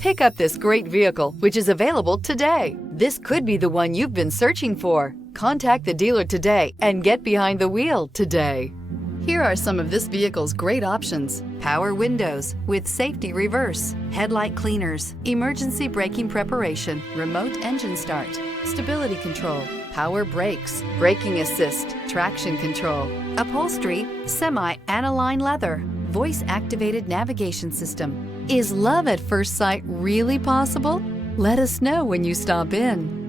Pick up this great vehicle, which is available today. This could be the one you've been searching for. Contact the dealer today and get behind the wheel today. Here are some of this vehicle's great options: power windows with safety reverse, headlight cleaners, emergency braking preparation, remote engine start, stability control, power brakes, braking assist, traction control, upholstery, semi-aniline leather, voice-activated navigation system. Is love at first sight really possible? Let us know when you stop in.